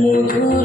Mudou.